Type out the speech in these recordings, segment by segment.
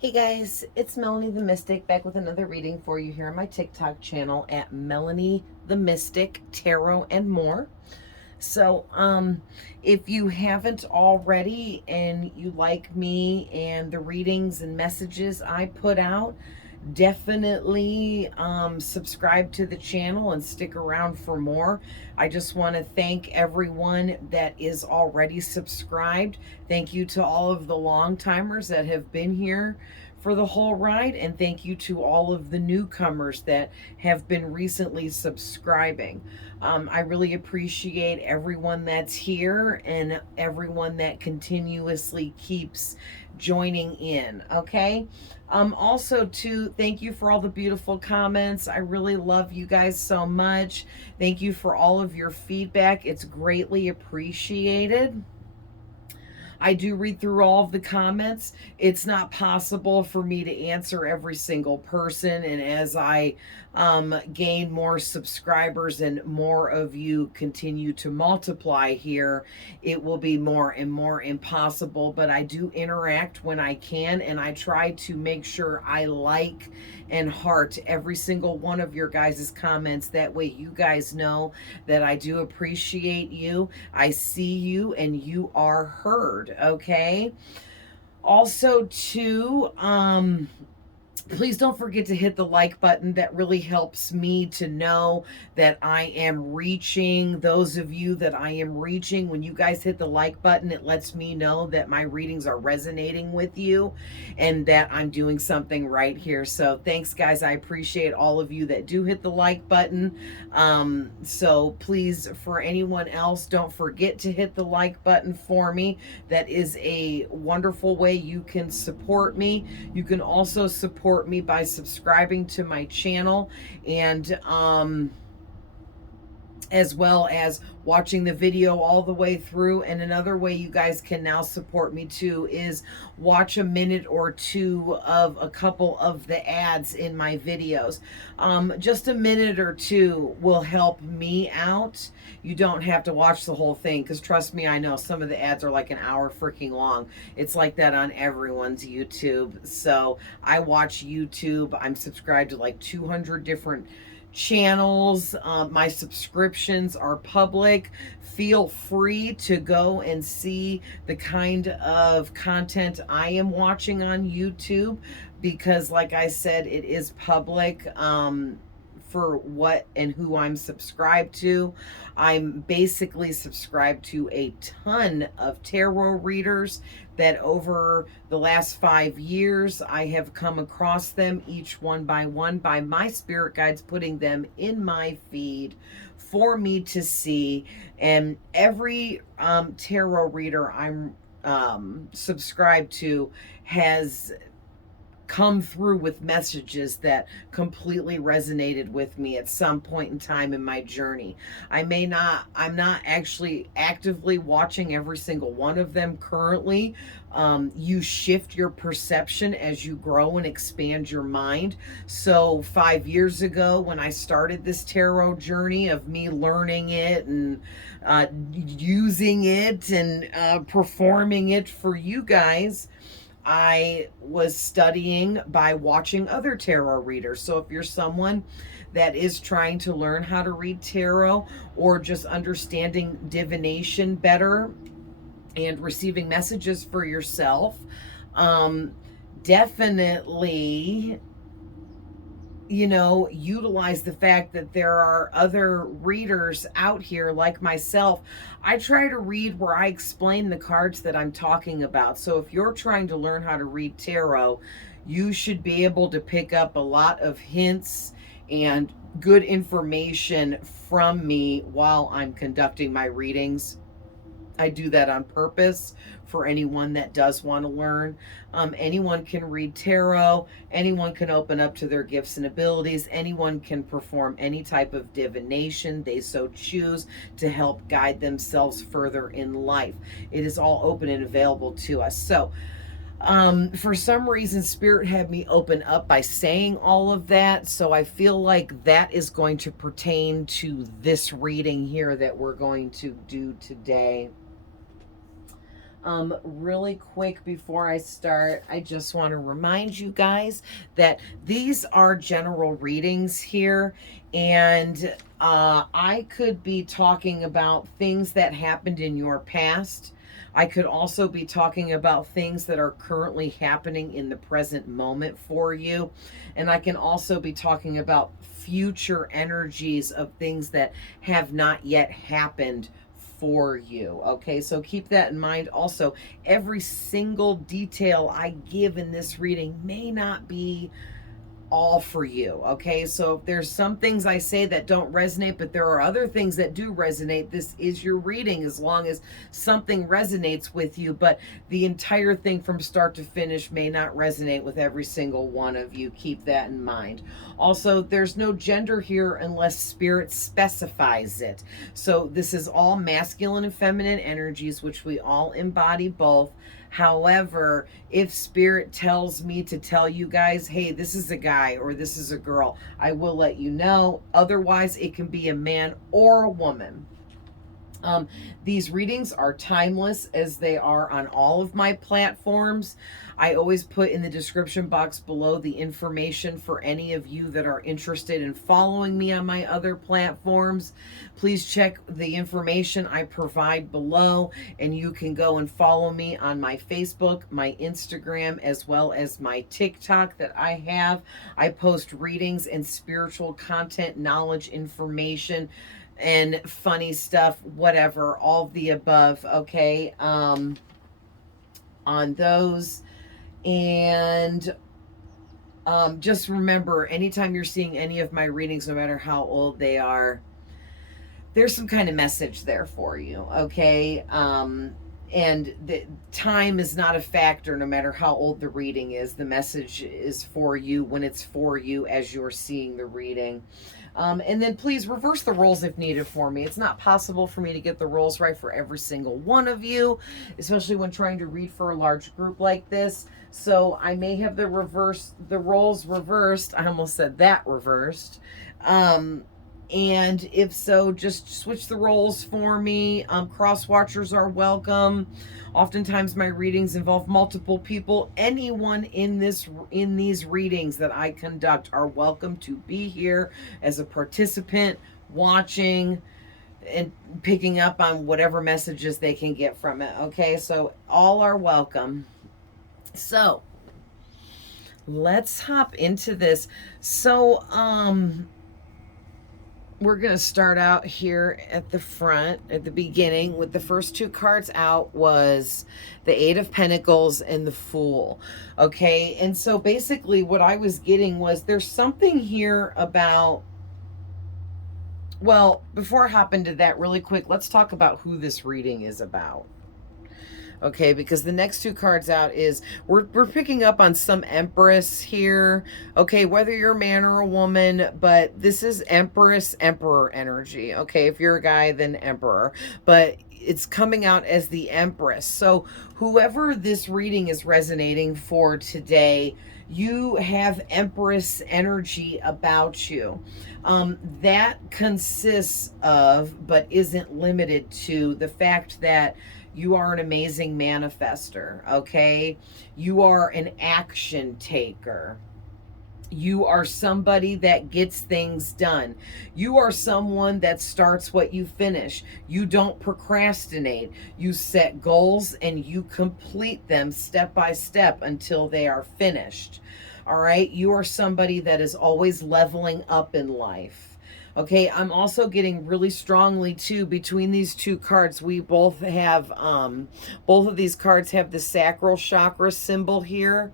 Hey guys, it's Melanie the Mystic back with another reading for you here on my TikTok channel at Melanie the Mystic Tarot and more. So, if you haven't already and you like me and the readings and messages I put out, definitely subscribe to the channel and stick around for more. I just want to thank everyone that is already subscribed. Thank you to all of the long timers that have been here for the whole ride, and thank you to all of the newcomers that have been recently subscribing. I really appreciate everyone that's here and everyone that continuously keeps joining in. Okay. Also, to thank you for all the beautiful comments. I really love you guys so much. Thank you for all of your feedback. It's greatly appreciated. I do read through all of the comments. It's not possible for me to answer every single person. And as I gain more subscribers and more of you continue to multiply here, it will be more and more impossible. But I do interact when I can, and I try to make sure I like and heart every single one of your guys' comments. That way you guys know that I do appreciate you. I see you and you are heard, okay? Also, too, please don't forget to hit the like button. That really helps me to know that I am reaching those of you that I am reaching. When you guys hit the like button, it lets me know that my readings are resonating with you and that I'm doing something right here. So thanks, guys. I appreciate all of you that do hit the like button. So please, for anyone else, don't forget to hit the like button for me. That is a wonderful way you can support me. You can also support me by subscribing to my channel and as well as watching the video all the way through. And another way you guys can now support me too is watch a minute or two of a couple of the ads in my videos. Just a minute or two will help me out. You don't have to watch the whole thing, because trust me, I know some of the ads are like an hour freaking long. It's like that on everyone's YouTube. So I watch YouTube. I'm subscribed to like 200 different channels. My subscriptions are public. Feel free to go and see the kind of content I am watching on YouTube, because like I said, it is public. For what and who I'm subscribed to. I'm basically subscribed to a ton of tarot readers that over the last 5 years I have come across them, each one by my spirit guides putting them in my feed for me to see. And every tarot reader I'm subscribed to has come through with messages that completely resonated with me at some point in time in my journey. I'm not actually actively watching every single one of them currently. You shift your perception as you grow and expand your mind. So 5 years ago, when I started this tarot journey of me learning it and using it and performing it for you guys, I was studying by watching other tarot readers. So if you're someone that is trying to learn how to read tarot, or just understanding divination better and receiving messages for yourself, definitely, utilize the fact that there are other readers out here like myself. I try to read where I explain the cards that I'm talking about. So if you're trying to learn how to read tarot, you should be able to pick up a lot of hints and good information from me while I'm conducting my readings. I do that on purpose for anyone that does want to learn. Anyone can read tarot. Anyone can open up to their gifts and abilities. Anyone can perform any type of divination they so choose to help guide themselves further in life. It is all open and available to us. So, for some reason, Spirit had me open up by saying all of that. So I feel like that is going to pertain to this reading here that we're going to do today. Really quick before I start, I just want to remind you guys that these are general readings here, and I could be talking about things that happened in your past. I could also be talking about things that are currently happening in the present moment for you. And I can also be talking about future energies of things that have not yet happened for you. Okay, so keep that in mind. Also, every single detail I give in this reading may not be all for you. Okay, so if there's some things I say that don't resonate, but there are other things that do resonate, this is your reading as long as something resonates with you. But the entire thing from start to finish may not resonate with every single one of you. Keep that in mind. Also, there's no gender here unless spirit specifies it. So this is all masculine and feminine energies, which we all embody both. However, if spirit tells me to tell you guys, hey, this is a guy or this is a girl, I will let you know. Otherwise, it can be a man or a woman. These readings are timeless as they are on all of my platforms. I always put in the description box below the information for any of you that are interested in following me on my other platforms. Please check the information I provide below, and you can go and follow me on my Facebook, my Instagram, as well as my TikTok that I have. I post readings and spiritual content, knowledge, information, and funny stuff, whatever, all of the above, okay, on those. And just remember, anytime you're seeing any of my readings, no matter how old they are, there's some kind of message there for you, okay? And the time is not a factor no matter how old the reading is. The message is for you when it's for you as you're seeing the reading. And then please reverse the roles if needed for me. It's not possible for me to get the roles right for every single one of you, especially when trying to read for a large group like this. So I may have the roles reversed. I almost said that reversed. And if so, just switch the roles for me. Cross watchers are welcome. Oftentimes my readings involve multiple people. Anyone in these readings that I conduct are welcome to be here as a participant, watching and picking up on whatever messages they can get from it. Okay, so all are welcome. So let's hop into this. So we're going to start out here at the front, at the beginning, with the first two cards out was the Eight of Pentacles and the Fool. Okay, and so basically what I was getting was there's something here about, well, before I hop into that really quick, let's talk about who this reading is about. Okay, because the next two cards out is we're picking up on some Empress here. Okay, whether you're a man or a woman, but this is Empress, Emperor energy. Okay, if you're a guy, then Emperor. But it's coming out as the Empress. So whoever this reading is resonating for today, you have Empress energy about you. That consists of, but isn't limited to, the fact that you are an amazing manifester, okay? You are an action taker. You are somebody that gets things done. You are someone that starts what you finish. You don't procrastinate. You set goals and you complete them step by step until they are finished. All right? You are somebody that is always leveling up in life. Okay, I'm also getting really strongly too between these two cards. We both have, both of these cards have the sacral chakra symbol here.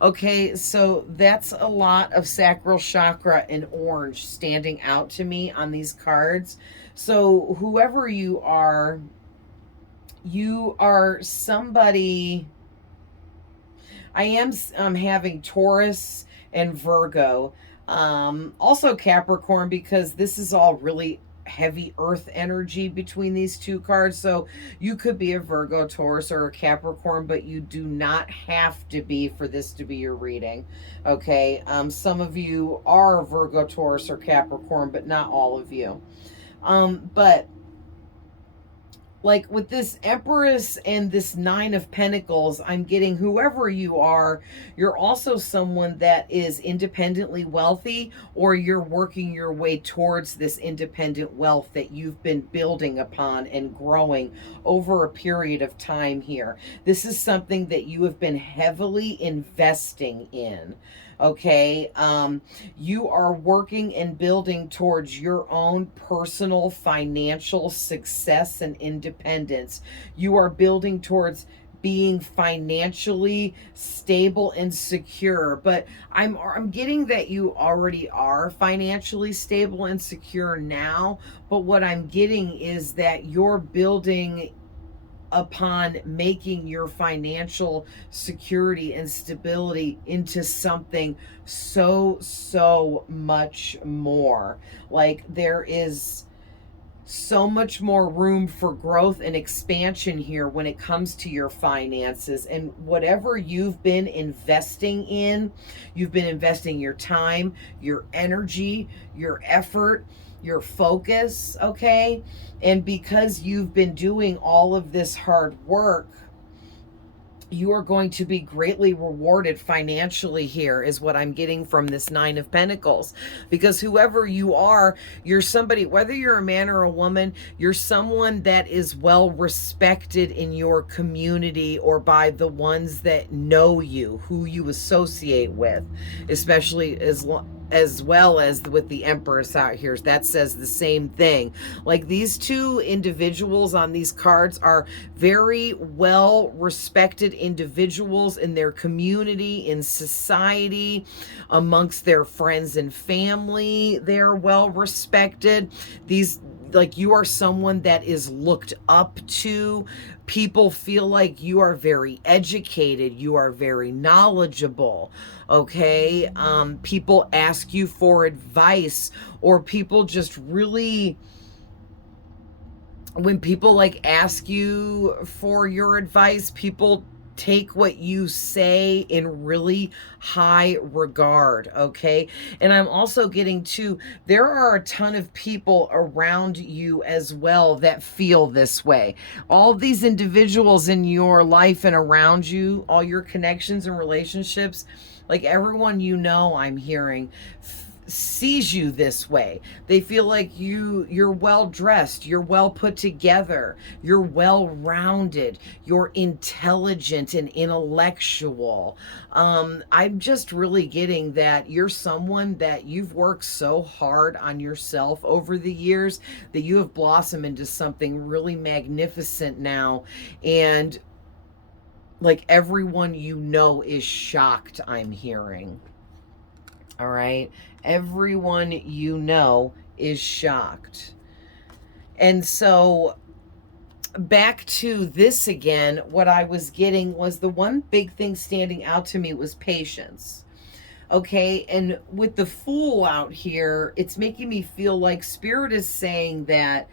Okay, so that's a lot of sacral chakra in orange standing out to me on these cards. So whoever you are somebody, I am having Taurus and Virgo. Also Capricorn, because this is all really heavy earth energy between these two cards. So you could be a Virgo, Taurus, or a Capricorn, but you do not have to be for this to be your reading. Okay. Some of you are Virgo, Taurus, or Capricorn, but not all of you. But like with this Empress and this Nine of Pentacles, I'm getting whoever you are, you're also someone that is independently wealthy, or you're working your way towards this independent wealth that you've been building upon and growing over a period of time here. This is something that you have been heavily investing in. Okay, you are working and building towards your own personal financial success and independence. You are building towards being financially stable and secure, but I'm getting that you already are financially stable and secure now, but what I'm getting is that you're building upon making your financial security and stability into something so much more. Like, there is so much more room for growth and expansion here when it comes to your finances. And whatever you've been investing in, you've been investing your time, your energy, your effort, your focus, okay? And because you've been doing all of this hard work, you are going to be greatly rewarded financially here, is what I'm getting from this Nine of Pentacles. Because whoever you are, you're somebody, whether you're a man or a woman, you're someone that is well respected in your community or by the ones that know you, who you associate with, especially as well as with the Empress out here. That says the same thing. Like, these two individuals on these cards are very well respected individuals in their community, in society, amongst their friends and family. They're well respected. These, like, you are someone that is looked up to. People feel like you are very educated, you are very knowledgeable, okay? People ask you for advice, or people just really, when people like ask you for your advice, people take what you say in really high regard, okay? And I'm also getting to, there are a ton of people around you as well that feel this way. All these individuals in your life and around you, all your connections and relationships, like everyone you know, I'm hearing, sees you this way. They feel like you're well dressed, you're well put together, you're well rounded, you're intelligent and intellectual. I'm just really getting that you're someone that you've worked so hard on yourself over the years that you have blossomed into something really magnificent now. And like, everyone you know is shocked, I'm hearing. All right. Everyone you know is shocked. And so back to this again, what I was getting was the one big thing standing out to me was patience. Okay. And with the Fool out here, it's making me feel like Spirit is saying that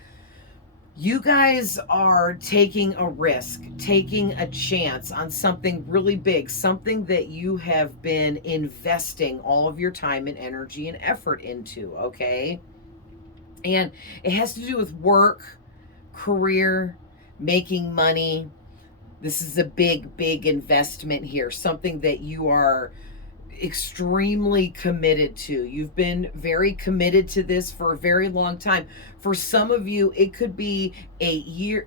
you guys are taking a risk, taking a chance on something really big, something that you have been investing all of your time and energy and effort into, okay? And it has to do with work, career, making money. This is a big investment here, something that you are extremely committed to. You've been very committed to this for a very long time. For some of you, it could be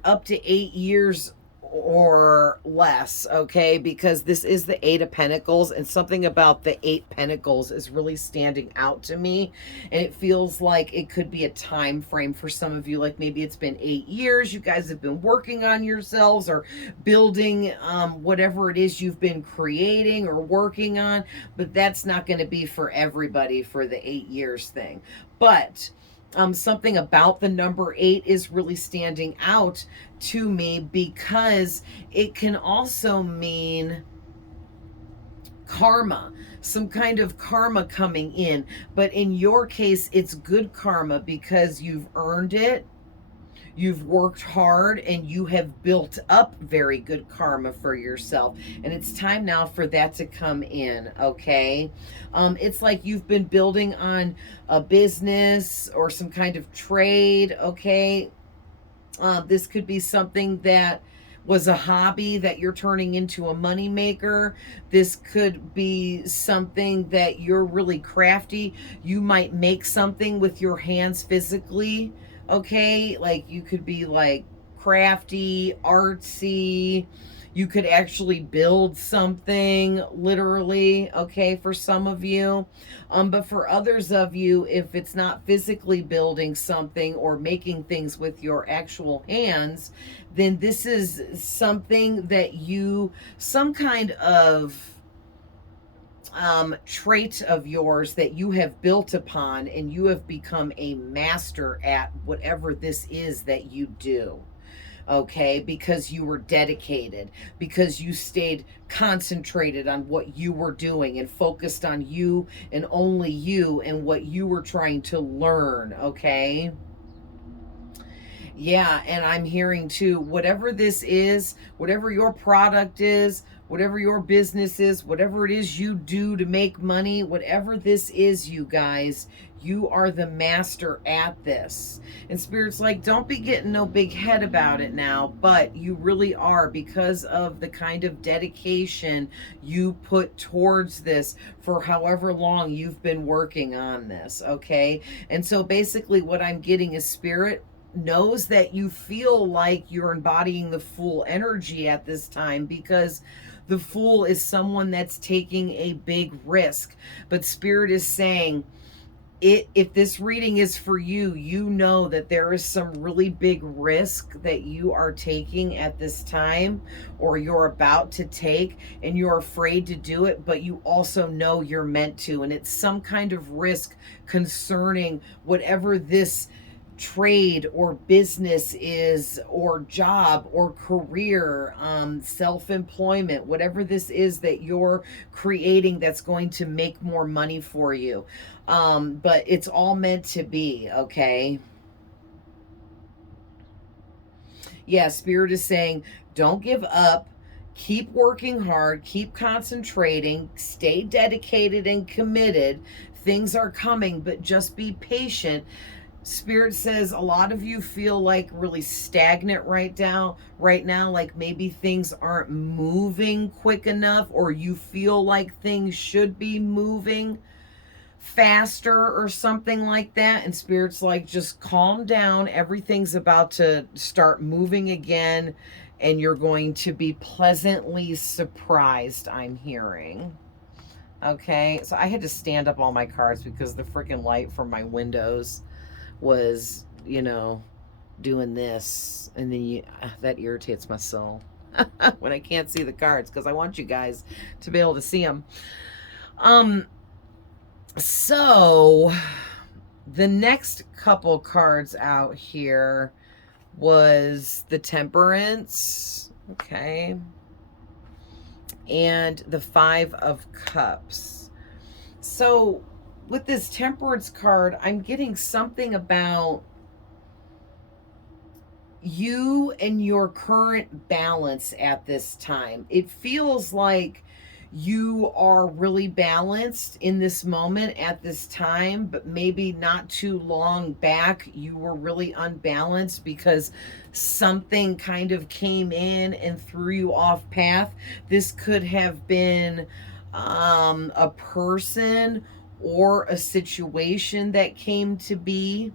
up to 8 years or less, okay? Because this is the Eight of Pentacles, and something about the Eight Pentacles is really standing out to me. And it feels like it could be a time frame for some of you. Like, maybe it's been 8 years. You guys have been working on yourselves or building whatever it is you've been creating or working on. But that's not going to be for everybody for the 8 years thing. But something about the number 8 is really standing out to me, because it can also mean karma, some kind of karma coming in. But in your case, it's good karma because you've earned it. You've worked hard and you have built up very good karma for yourself. And it's time now for that to come in, okay? It's like you've been building on a business or some kind of trade, okay? This could be something that was a hobby that you're turning into a money maker. This could be something that you're really crafty. You might make something with your hands physically. Okay, like you could be like crafty, artsy. You could actually build something literally, okay, for some of you. But for others of you, if it's not physically building something or making things with your actual hands, then this is something that you, some kind of trait of yours that you have built upon, and you have become a master at whatever this is that you do. Okay, because you were dedicated, because you stayed concentrated on what you were doing and focused on you and only you and what you were trying to learn. Okay. Yeah, and I'm hearing too, whatever this is, whatever your product is, whatever your business is, whatever it is you do to make money, whatever this is, you guys, you are the master at this. And Spirit's like, don't be getting no big head about it now, but you really are, because of the kind of dedication you put towards this for however long you've been working on this, okay? And so basically what I'm getting is Spirit knows that you feel like you're embodying the Fool energy at this time, because the Fool is someone that's taking a big risk. But Spirit is saying, if this reading is for you, you know that there is some really big risk that you are taking at this time, or you're about to take, and you're afraid to do it, but you also know you're meant to. And it's some kind of risk concerning whatever this trade or business is, or job or career, self-employment, whatever this is that you're creating that's going to make more money for you. But it's all meant to be, okay? Yeah, Spirit is saying, don't give up. Keep working hard. Keep concentrating. Stay dedicated and committed. Things are coming, but just be patient. Spirit says a lot of you feel like really stagnant right now, like maybe things aren't moving quick enough, or you feel like things should be moving faster or something like that. And Spirit's like, just calm down. Everything's about to start moving again, and you're going to be pleasantly surprised, I'm hearing. Okay, so I had to stand up all my cards because the freaking light from my windows was, doing this, and then that irritates my soul when I can't see the cards, because I want you guys to be able to see them. So the next couple cards out here was the Temperance, okay, and the Five of Cups. So with this Temperance card, I'm getting something about you and your current balance at this time. It feels like you are really balanced in this moment at this time, but maybe not too long back you were really unbalanced because something kind of came in and threw you off path. This could have been a person or a situation that came to be.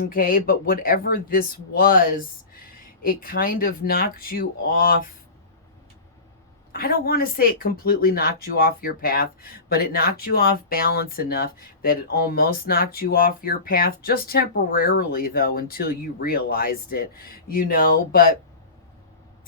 Okay, but whatever this was, it kind of knocked you off. I don't want to say it completely knocked you off your path, but it knocked you off balance enough that it almost knocked you off your path, just temporarily though, until you realized it, but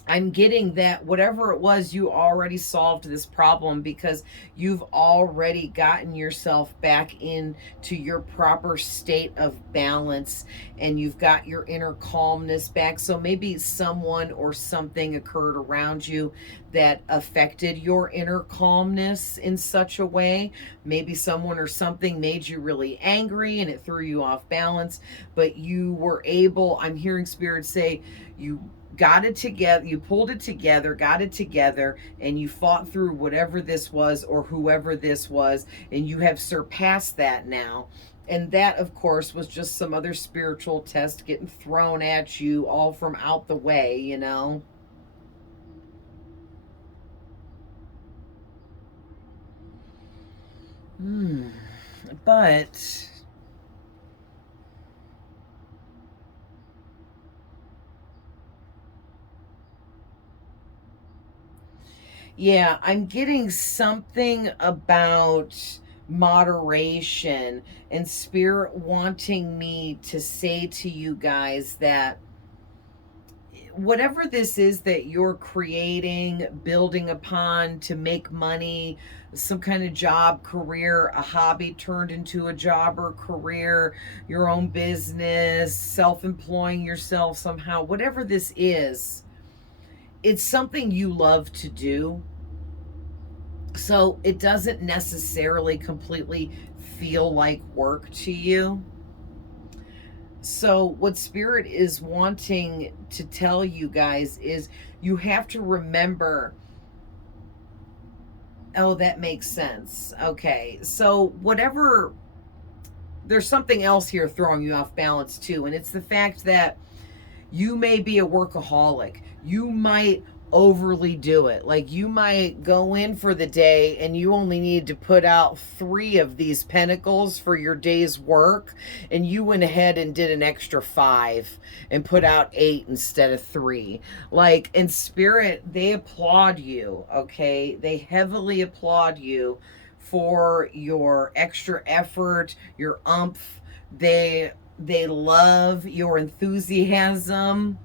I'm getting that whatever it was, you already solved this problem, because you've already gotten yourself back into your proper state of balance, and you've got your inner calmness back. So maybe someone or something occurred around you that affected your inner calmness in such a way. Maybe someone or something made you really angry and it threw you off balance, but you were able, I'm hearing Spirit say, you got it together, you pulled it together, got it together, and you fought through whatever this was or whoever this was, and you have surpassed that now. And that, of course, was just some other spiritual test getting thrown at you all from out the way, you know. But yeah, I'm getting something about moderation and spirit wanting me to say to you guys that whatever this is that you're creating, building upon to make money, some kind of job, career, a hobby turned into a job or career, your own business, self-employing yourself somehow, whatever this is, it's something you love to do. So it doesn't necessarily completely feel like work to you. So, what Spirit is wanting to tell you guys is you have to remember. Oh, that makes sense. Okay. So, whatever, there's something else here throwing you off balance too. And it's the fact that you may be a workaholic. You might overly do it. Like you might go in for the day and you only need to put out 3 of these pentacles for your day's work. And you went ahead and did an extra 5 and put out 8 instead of 3. Like in spirit, they applaud you. Okay. They heavily applaud you for your extra effort, your umph. They love your enthusiasm.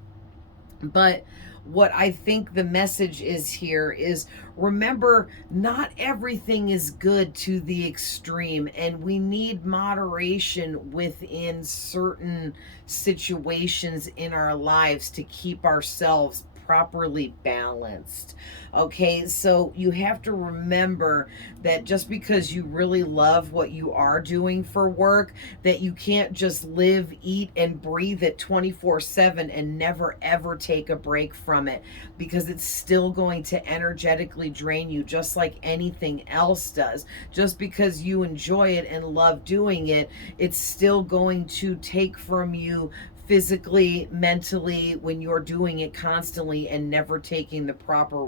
But what I think the message is here is remember, not everything is good to the extreme, and we need moderation within certain situations in our lives to keep ourselves properly balanced. Okay, so you have to remember that just because you really love what you are doing for work, that you can't just live, eat, and breathe it 24/7 and never ever take a break from it, because it's still going to energetically drain you just like anything else does. Just because you enjoy it and love doing it, it's still going to take from you physically, mentally, when you're doing it constantly and never taking the proper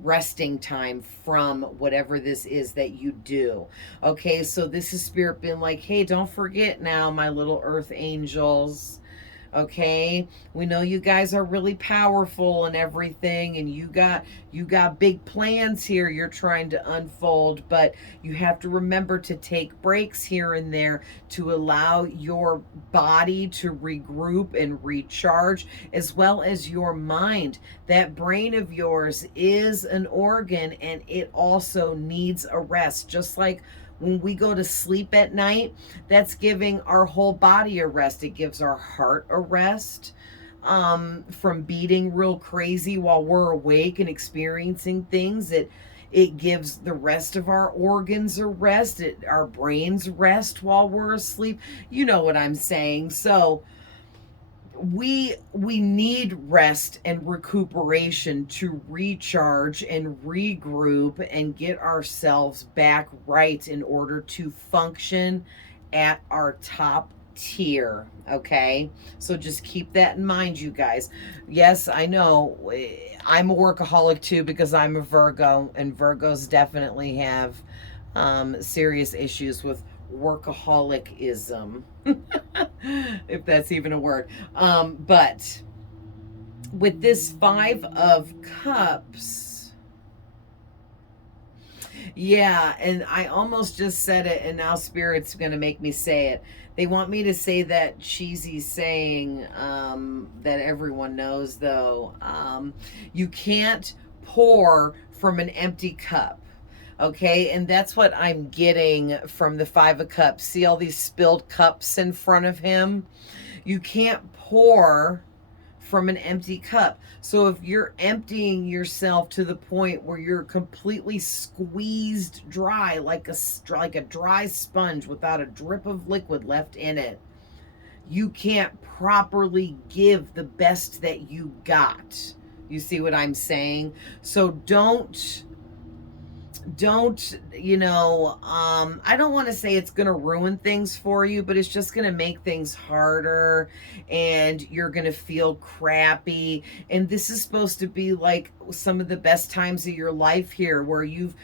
resting time from whatever this is that you do. Okay, so this is spirit being like, hey, don't forget now, my little earth angels. Okay, we know you guys are really powerful and everything, and you got big plans here you're trying to unfold, but you have to remember to take breaks here and there to allow your body to regroup and recharge, as well as your mind. That brain of yours is an organ, and it also needs a rest, just like when we go to sleep at night, that's giving our whole body a rest. It gives our heart a rest from beating real crazy while we're awake and experiencing things. It gives the rest of our organs a rest. Our brains rest while we're asleep. You know what I'm saying. So we need rest and recuperation to recharge and regroup and get ourselves back right in order to function at our top tier. Okay, so just keep that in mind, you guys. Yes, I know I'm a workaholic too, because I'm a Virgo, and Virgos definitely have serious issues with workaholicism, if that's even a word. But with this 5 of Cups, yeah, and I almost just said it, and now Spirit's going to make me say it. They want me to say that cheesy saying that everyone knows, though. You can't pour from an empty cup. Okay, and that's what I'm getting from the 5 of Cups. See all these spilled cups in front of him? You can't pour from an empty cup. So if you're emptying yourself to the point where you're completely squeezed dry, like a dry sponge without a drip of liquid left in it, you can't properly give the best that you got. You see what I'm saying? So don't, I don't want to say it's going to ruin things for you, but it's just going to make things harder, and you're going to feel crappy. And this is supposed to be like some of the best times of your life here, where you've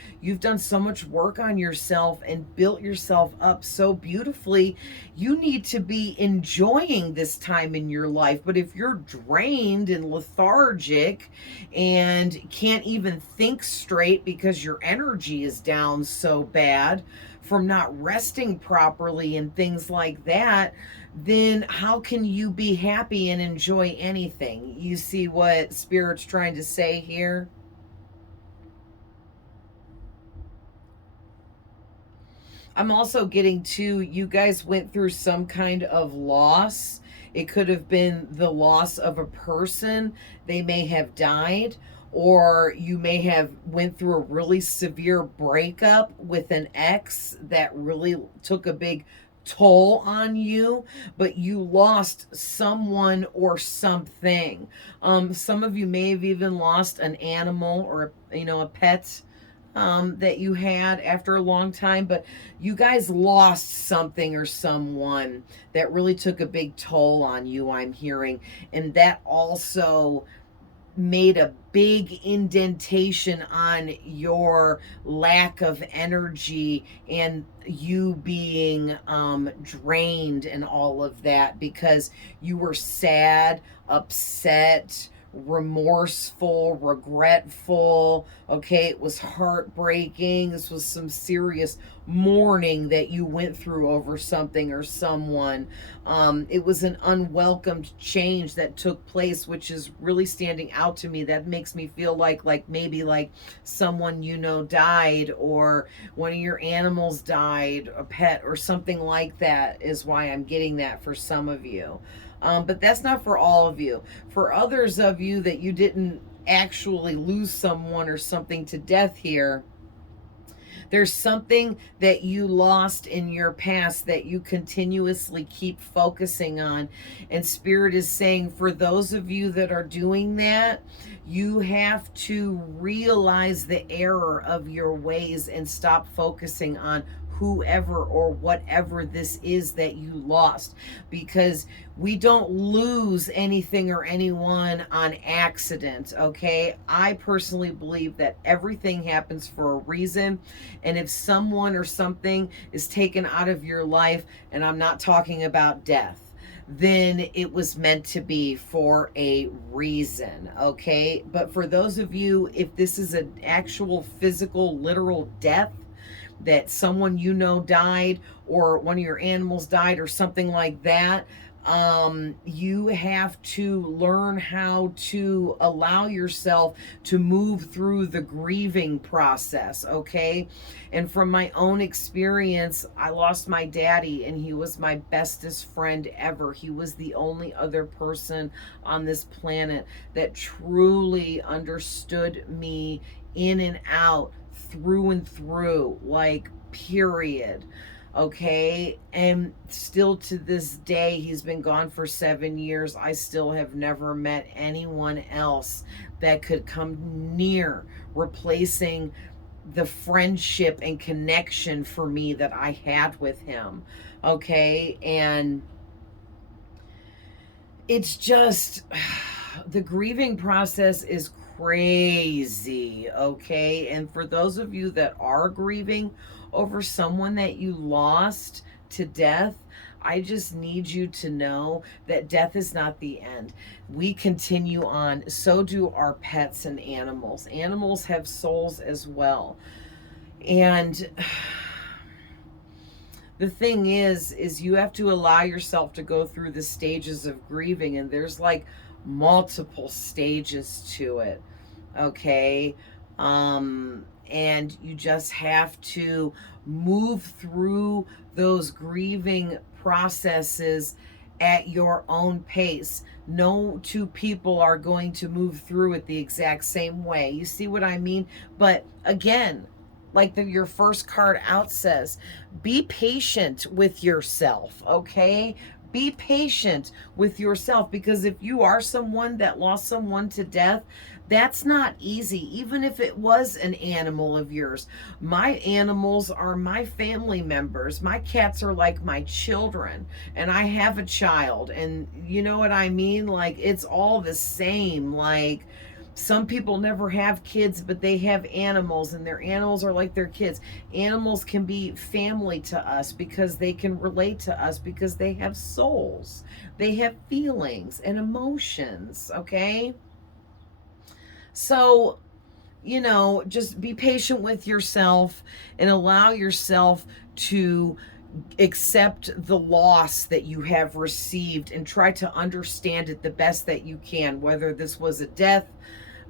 done so much work on yourself and built yourself up so beautifully. You need to be enjoying this time in your life. But if you're drained and lethargic and can't even think straight because your energy is down so bad from not resting properly and things like that, then how can you be happy and enjoy anything? You see what Spirit's trying to say here? I'm also getting to, you guys went through some kind of loss. It could have been the loss of a person. They may have died, or you may have went through a really severe breakup with an ex that really took a big toll on you, but you lost someone or something. Some of you may have even lost an animal, or a pet that you had after a long time, but you guys lost something or someone that really took a big toll on you, I'm hearing. And that also made a big indentation on your lack of energy and you being drained and all of that, because you were sad, upset, remorseful, regretful. Okay, it was heartbreaking. This was some serious mourning that you went through over something or someone. It was an unwelcomed change that took place, which is really standing out to me. That makes me feel like maybe like someone died, or one of your animals died, a pet or something like that, is why I'm getting that for some of you. But that's not for all of you. For others of you that you didn't actually lose someone or something to death here, there's something that you lost in your past that you continuously keep focusing on. And Spirit is saying, for those of you that are doing that, you have to realize the error of your ways and stop focusing on whoever or whatever this is that you lost, because we don't lose anything or anyone on accident. Okay, I personally believe that everything happens for a reason, and if someone or something is taken out of your life, and I'm not talking about death, then it was meant to be for a reason. Okay, but for those of you, if this is an actual physical literal death, that someone died, or one of your animals died or something like that, you have to learn how to allow yourself to move through the grieving process. Okay, and from my own experience, I lost my daddy, and he was my bestest friend ever. He was the only other person on this planet that truly understood me in and out, through and through, like, period. Okay, and still to this day, he's been gone for 7 years. I still have never met anyone else that could come near replacing the friendship and connection for me that I had with him. Okay, and it's just the grieving process is crazy. Okay, and for those of you that are grieving over someone that you lost to death, I just need you to know that death is not the end. We continue on. So do our pets and animals. Animals have souls as well. And the thing is you have to allow yourself to go through the stages of grieving, and there's like multiple stages to it. Okay, and you just have to move through those grieving processes at your own pace. No two people are going to move through it the exact same way. You see what I mean? But again, like your first card out says, be patient with yourself. Okay, Be patient with yourself, because if you are someone that lost someone to death, that's not easy. Even if it was an animal of yours. My animals are my family members. My cats are like my children, and I have a child, and you know what I mean? Like, it's all the same. Like, some people never have kids, but they have animals, and their animals are like their kids. Animals can be family to us because they can relate to us, because they have souls. They have feelings and emotions, okay? So, just be patient with yourself and allow yourself to accept the loss that you have received and try to understand it the best that you can, whether this was a death,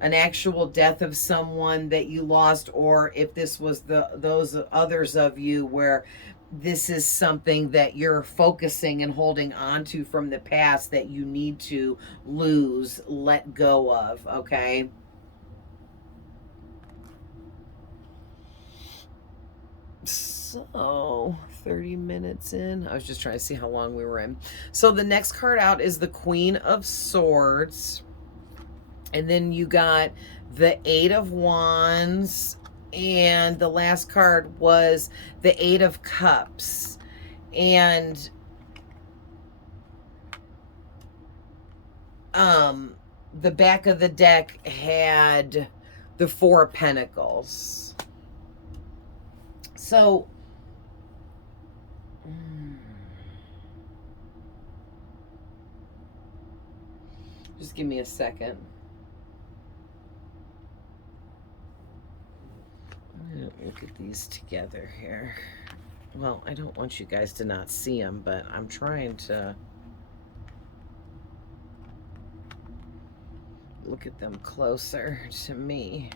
an actual death of someone that you lost, or if this was those others of you where this is something that you're focusing and holding on to from the past that you need to let go of, okay? So, 30 minutes in. I was just trying to see how long we were in. So the next card out is the Queen of Swords. And then you got the Eight of Wands. And the last card was the Eight of Cups. And the back of the deck had the Four of Pentacles. So just give me a second. I'm going to look at these together here. Well, I don't want you guys to not see them, but I'm trying to look at them closer to me.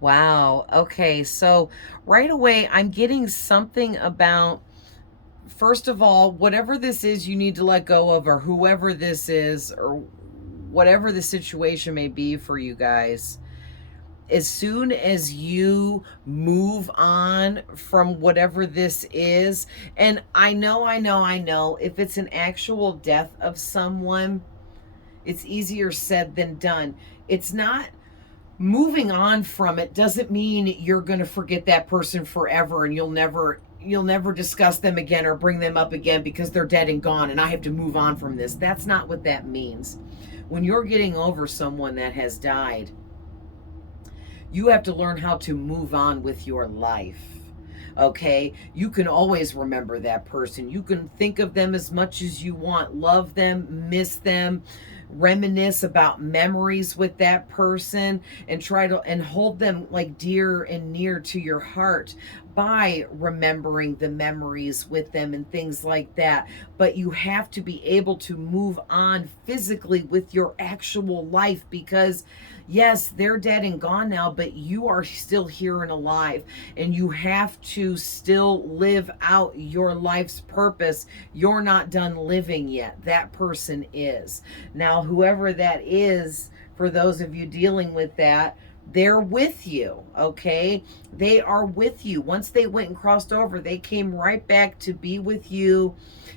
Wow. Okay. So right away, I'm getting something about, first of all, whatever this is you need to let go of, or whoever this is, or whatever the situation may be for you guys. As soon as you move on from whatever this is, and I know, if it's an actual death of someone, it's easier said than done. It's not. Moving on from it doesn't mean you're going to forget that person forever and you'll never discuss them again or bring them up again because they're dead and gone and I have to move on from this. That's not what that means. When you're getting over someone that has died, you have to learn how to move on with your life. Okay? You can always remember that person. You can think of them as much as you want, love them, miss them, reminisce about memories with that person, and try to hold them like dear and near to your heart by remembering the memories with them and things like that. But you have to be able to move on physically with your actual life, because yes, they're dead and gone now, but you are still here and alive, and you have to still live out your life's purpose. You're not done living yet. That person is. Now, whoever that is, for those of you dealing with that, they're with you, okay? They are with you. Once they went and crossed over, they came right back to be with you,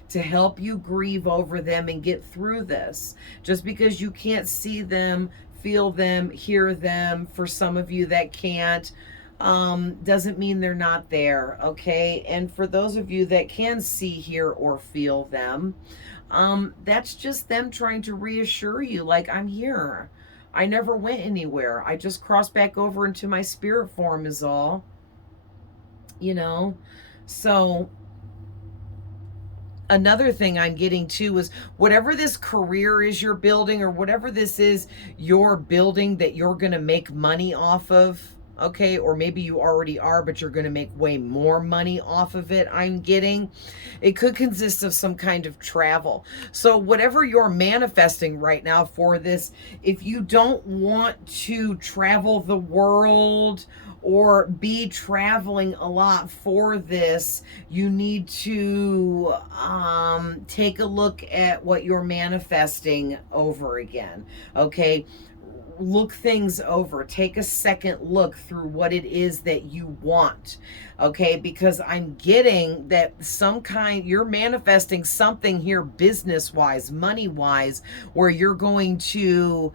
to help you grieve over them and get through this. Just because you can't see them, feel them, hear them, for some of you that can't, doesn't mean they're not there, okay? And for those of you that can see, hear, or feel them, that's just them trying to reassure you, like, I'm here. I never went anywhere. I just crossed back over into my spirit form is all. So another thing I'm getting too is whatever this career is you're building, or whatever this is you're building that you're going to make money off of, okay? Or maybe you already are, but you're going to make way more money off of it, I'm getting. It could consist of some kind of travel. So whatever you're manifesting right now for this, if you don't want to travel the world or be traveling a lot for this, you need to take a look at what you're manifesting over again, okay? look things over. Take a second look through what it is that you want. Okay, because I'm getting that you're manifesting something here business wise, money wise, where you're going to,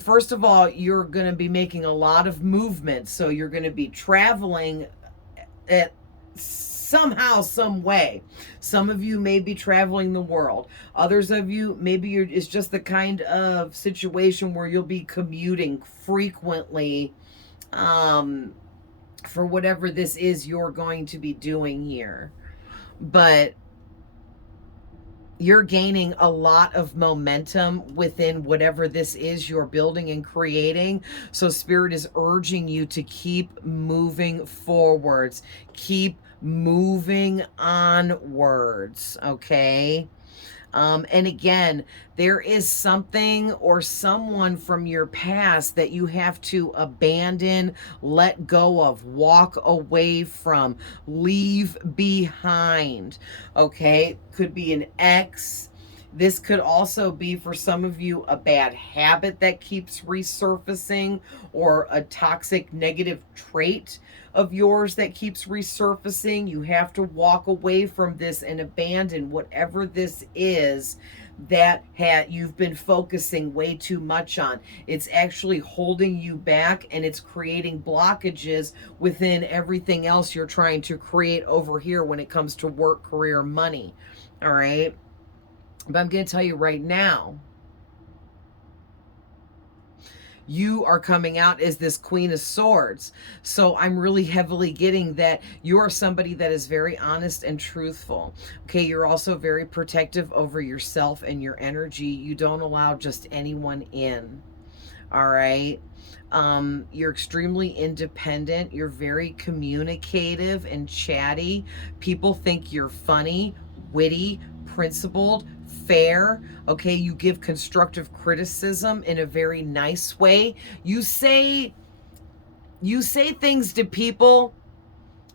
first of all, you're going to be making a lot of movement. So you're going to be traveling at somehow, some way. Some of you may be traveling the world. Others of you, it's just the kind of situation where you'll be commuting frequently, for whatever this is you're going to be doing here. But you're gaining a lot of momentum within whatever this is you're building and creating. So Spirit is urging you to keep moving forwards, keep moving onwards, okay? And again, there is something or someone from your past that you have to abandon, let go of, walk away from, leave behind. Okay, could be an ex. This could also be, for some of you, a bad habit that keeps resurfacing, or a toxic negative trait of yours that keeps resurfacing. You have to walk away from this and abandon whatever this is that you've been focusing way too much on. It's actually holding you back, and it's creating blockages within everything else you're trying to create over here when it comes to work, career, money. All right. But I'm going to tell you right now, you are coming out as this Queen of Swords. So I'm really heavily getting that you are somebody that is very honest and truthful. Okay, you're also very protective over yourself and your energy. You don't allow just anyone in. All right. You're extremely independent. You're very communicative and chatty. People think you're funny, witty, principled, fair. Okay, you give constructive criticism in a very nice way. You say things to people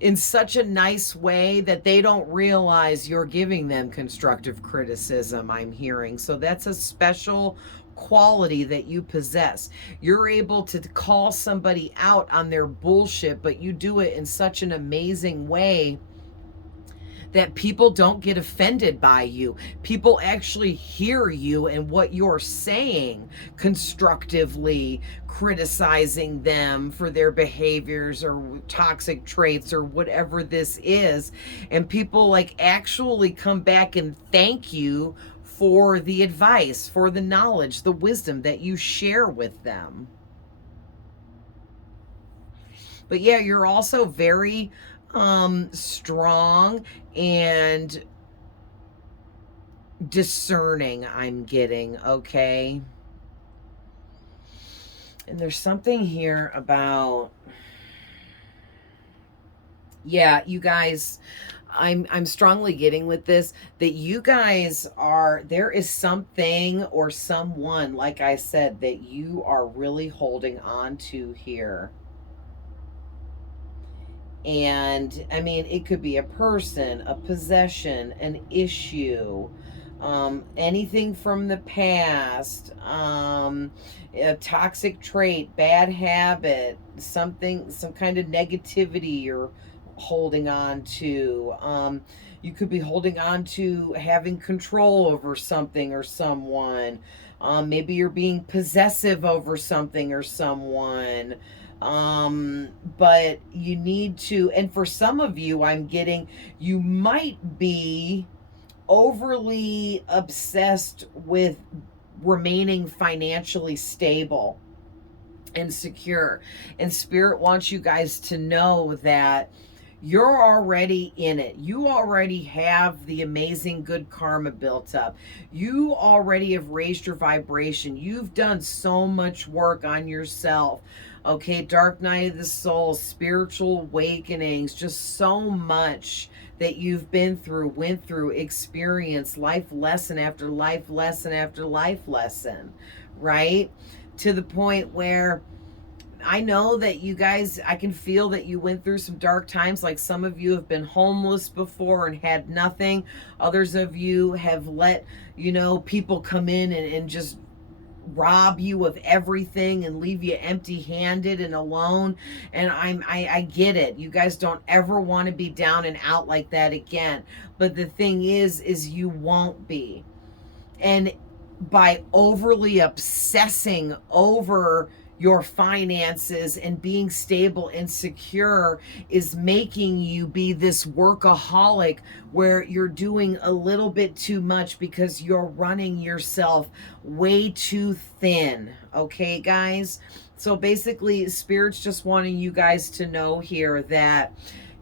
in such a nice way that they don't realize you're giving them constructive criticism, I'm hearing. So that's a special quality that you possess. You're able to call somebody out on their bullshit, but you do it in such an amazing way that people don't get offended by you. People actually hear you and what you're saying, constructively criticizing them for their behaviors or toxic traits or whatever this is. And people like actually come back and thank you for the advice, for the knowledge, the wisdom that you share with them. But yeah, you're also very strong and discerning, I'm getting, okay? And there's something here about, yeah, you guys, I'm strongly getting with this that you guys are, there is something or someone, like I said, that you are really holding on to here. And I mean, it could be a person, a possession, an issue, anything from the past, a toxic trait, bad habit, some kind of negativity you're holding on to. You could be holding on to having control over something or someone. Maybe you're being possessive over something or someone. But you need to, and for some of you, I'm getting, you might be overly obsessed with remaining financially stable and secure. And Spirit wants you guys to know that you're already in it. You already have the amazing good karma built up. You already have raised your vibration. You've done so much work on yourself. Okay, dark night of the soul, spiritual awakenings, just so much that you've been through, went through, experienced, life lesson after life lesson after life lesson, right? To the point where I know that you guys, I can feel that you went through some dark times. Like some of you have been homeless before and had nothing. Others of you have let, people come in and just rob you of everything and leave you empty-handed and alone. And I get it. You guys don't ever want to be down and out like that again. But the thing is you won't be. And by overly obsessing over your finances and being stable and secure is making you be this workaholic where you're doing a little bit too much because you're running yourself way too thin. Okay, guys? So basically, Spirit's just wanting you guys to know here that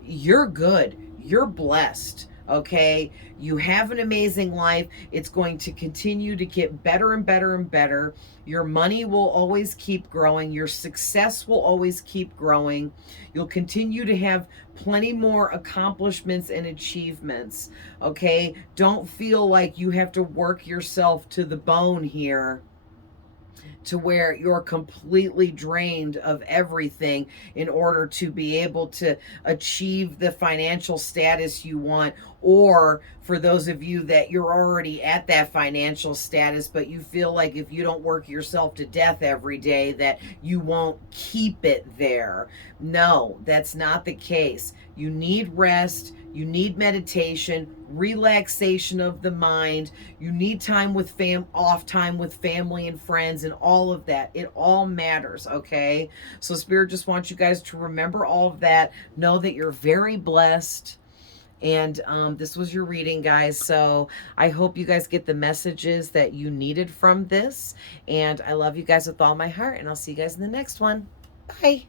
you're good. You're blessed. Okay, you have an amazing life. It's going to continue to get better and better and better. Your money will always keep growing. Your success will always keep growing. You'll continue to have plenty more accomplishments and achievements. Okay, don't feel like you have to work yourself to the bone here to where you're completely drained of everything in order to be able to achieve the financial status you want. Or for those of you that you're already at that financial status, but you feel like if you don't work yourself to death every day that you won't keep it there. No, that's not the case. You need rest. You need meditation, relaxation of the mind. You need time with off time with family and friends and all of that. It all matters, okay? So Spirit just wants you guys to remember all of that. Know that you're very blessed. And this was your reading, guys. So I hope you guys get the messages that you needed from this. And I love you guys with all my heart. And I'll see you guys in the next one. Bye.